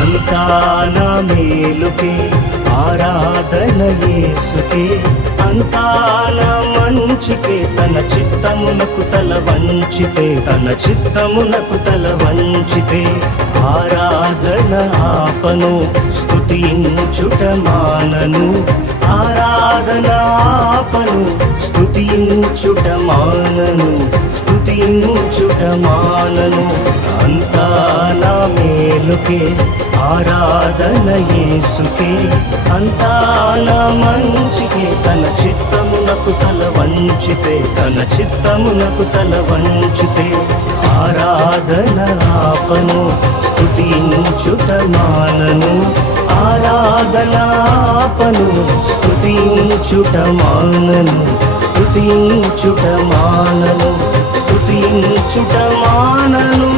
అంతా నా మేలుకే ఆరాధన యేసుకే, అంతా నా మంచికే, తన చిత్తమునకు తల వంచితే, తన చిత్తమునకు తల వంచితే, ఆరాధన ఆపను స్తుతించుట మానను, ఆరాధన ఆపను స్తుతించుట మానను, స్తుతించుట మానను. అంతా నా మేలుకే ఆరాధన యేసుకే, అంతా నా మంచికే, తన చిత్తమునకు తల వంచితే, తన చిత్తమునకు తల వంచితే, ఆరాధన ఆపను స్తుతించుట మానను, ఆరాధన ఆపను స్తుతించుట మానను, స్తుతించుట మానను, స్తుతించుట మానను.